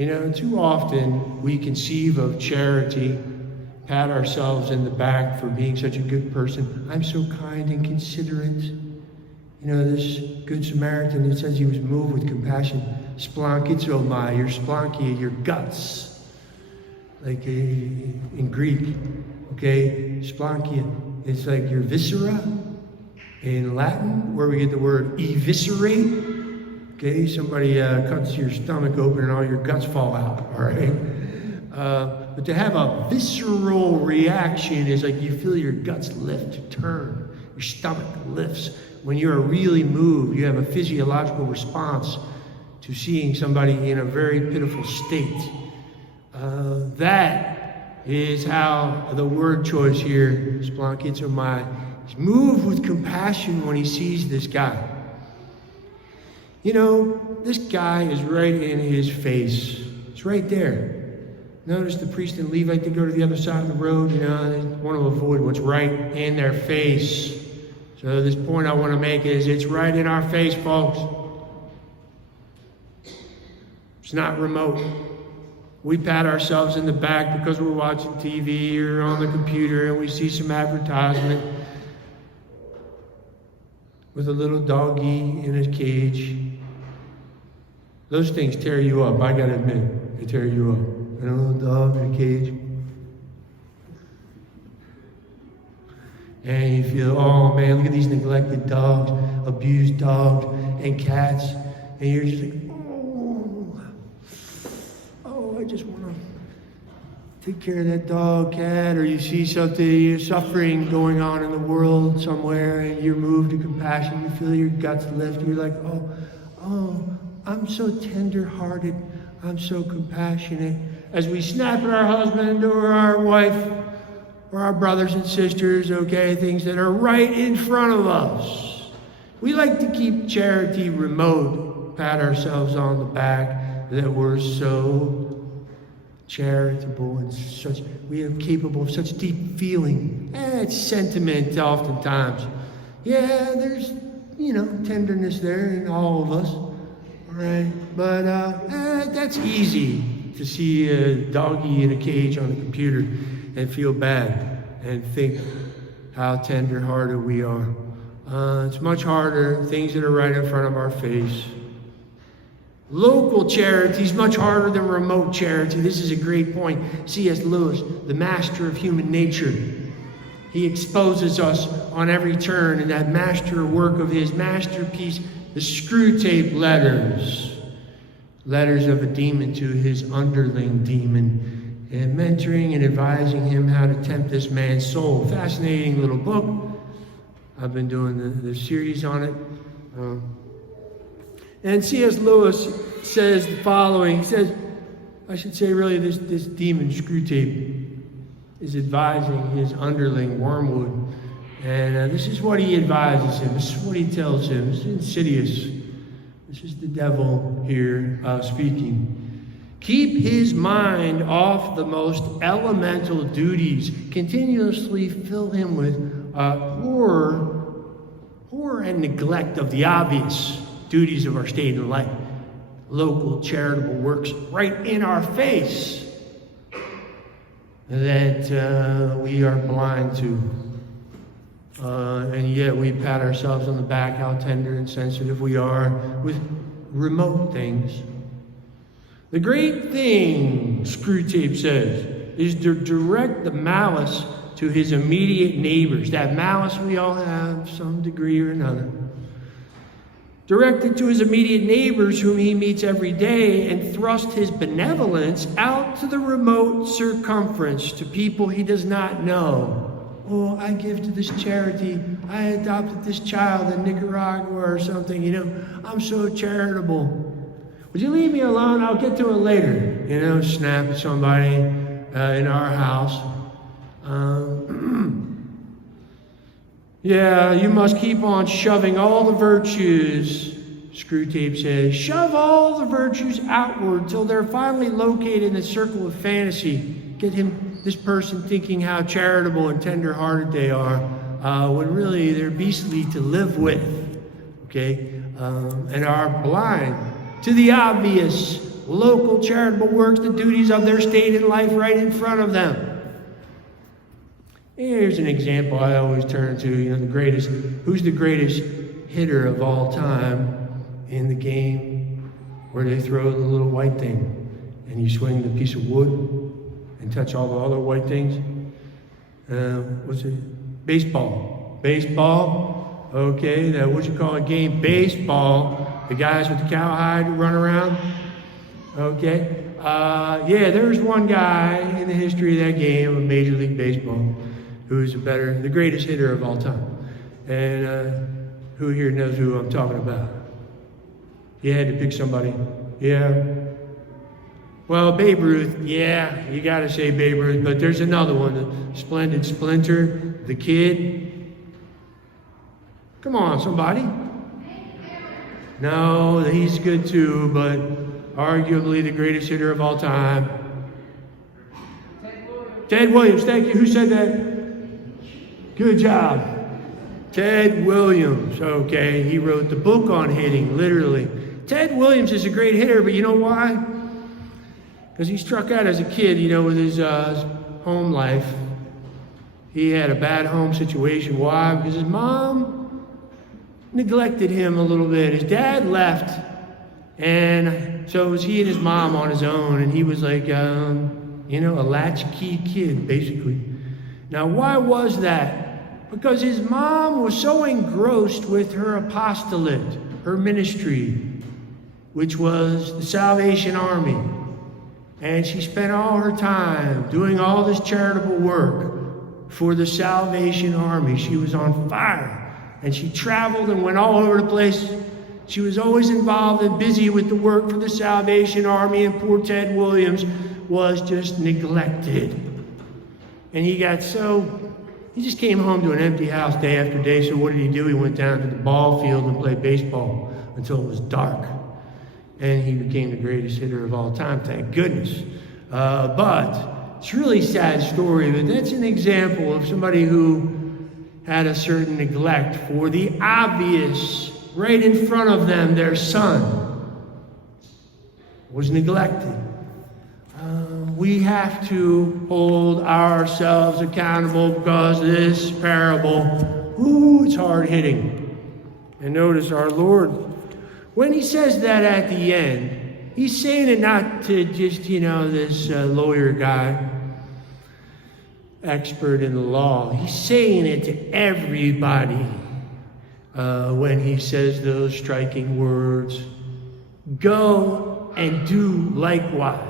Too often we conceive of charity, pat ourselves in the back for being such a good person. I'm so kind and considerate. This Good Samaritan, it says he was moved with compassion. Splankizomai, your splanchia, your guts. Like in Greek, okay? Splanchia, it's like your viscera. In Latin, where we get the word eviscerate. Okay, somebody cuts your stomach open and all your guts fall out, all right? But to have a visceral reaction is like you feel your guts lift, turn. Your stomach lifts. When you're really moved, you have a physiological response to seeing somebody in a very pitiful state. That is how the word choice here, splankizomai, is moved with compassion when he sees this guy. This guy is right in his face. It's right there. Notice the priest and Levite, they go to the other side of the road, they want to avoid what's right in their face. So this point I want to make is it's right in our face, folks. It's not remote. We pat ourselves in the back because we're watching TV or on the computer and we see some advertisement with a little doggy in a cage. Those things tear you up, I gotta admit. They tear you up. And a little dog in a cage. And you feel, oh man, look at these neglected dogs, abused dogs and cats. And you're just like, I just want to take care of that dog, cat. Or you see something, suffering going on in the world somewhere, and you're moved to compassion. You feel your guts lift. You're like, oh, I'm so tender-hearted. I'm so compassionate. As we snap at our husband or our wife or our brothers and sisters, okay, things that are right in front of us. We like to keep charity remote, pat ourselves on the back that we're so charitable and we are capable of such deep feeling. It's sentiment oftentimes. Yeah, there's, tenderness there in all of us. All right, but that's easy to see a doggy in a cage on the computer and feel bad and think how tender-hearted we are. It's much harder, things that are right in front of our face. Local charity is much harder than remote charity. This is a great point. C.S. Lewis, the master of human nature, he exposes us on every turn in that master work of his masterpiece, the Screwtape Letters. Letters of a demon to his underling demon, and mentoring and advising him how to tempt this man's soul. Fascinating little book. I've been doing the series on it. And C.S. Lewis says the following. He says, I should say really this demon Screwtape is advising his underling Wormwood. And this is what he advises him. This is what he tells him. It's insidious. This is the devil here speaking. Keep his mind off the most elemental duties. Continuously fill him with horror and neglect of the obvious duties of our state and life. Local charitable works right in our face that we are blind to. And yet we pat ourselves on the back how tender and sensitive we are with remote things. The great thing, Screwtape says, is to direct the malice to his immediate neighbors. That malice we all have, some degree or another. Directed to his immediate neighbors whom he meets every day, and thrust his benevolence out to the remote circumference, to people he does not know. Oh, I give to this charity. I adopted this child in Nicaragua or something. I'm so charitable. Would you leave me alone? I'll get to it later. Snap at somebody in our house. Yeah, you must keep on shoving all the virtues, Screwtape says. Shove all the virtues outward till they're finally located in the circle of fantasy. Get this person thinking how charitable and tender-hearted they are, when really they're beastly to live with, okay? And are blind to the obvious local charitable works, the duties of their state and life right in front of them. Here's an example I always turn to, who's the greatest hitter of all time in the game where they throw the little white thing and you swing the piece of wood and touch all the other white things? What's it? Baseball. Baseball. Okay, what you call a game? Baseball. The guys with the cowhide who run around. Okay. Yeah, there's one guy in the history of that game of Major League Baseball who's the greatest hitter of all time. And who here knows who I'm talking about? You had to pick somebody. Yeah. Well, Babe Ruth, yeah, you got to say Babe Ruth, but there's another one, the splendid Splinter, the Kid. Come on, somebody. No, he's good too, but arguably the greatest hitter of all time. Ted Williams, thank you. Who said that? Good job. Ted Williams, okay, he wrote the book on hitting, literally. Ted Williams is a great hitter, but you know why? Because he struck out as a kid, with his home life. He had a bad home situation. Why? Because his mom neglected him a little bit. His dad left, and so it was he and his mom on his own, and he was like, a latchkey kid, basically. Now, why was that? Because his mom was so engrossed with her apostolate, her ministry, which was the Salvation Army. And she spent all her time doing all this charitable work for the Salvation Army. She was on fire. And she traveled and went all over the place. She was always involved and busy with the work for the Salvation Army. And poor Ted Williams was just neglected. And he just came home to an empty house day after day. So what did he do? He went down to the ball field and played baseball until it was dark. And he became the greatest hitter of all time, thank goodness. But it's a really sad story, but that's an example of somebody who had a certain neglect for the obvious, right in front of them, their son was neglected. We have to hold ourselves accountable because this parable, it's hard hitting. And notice our Lord, when he says that at the end, he's saying it not to just, this lawyer guy, expert in the law. He's saying it to everybody when he says those striking words. Go and do likewise.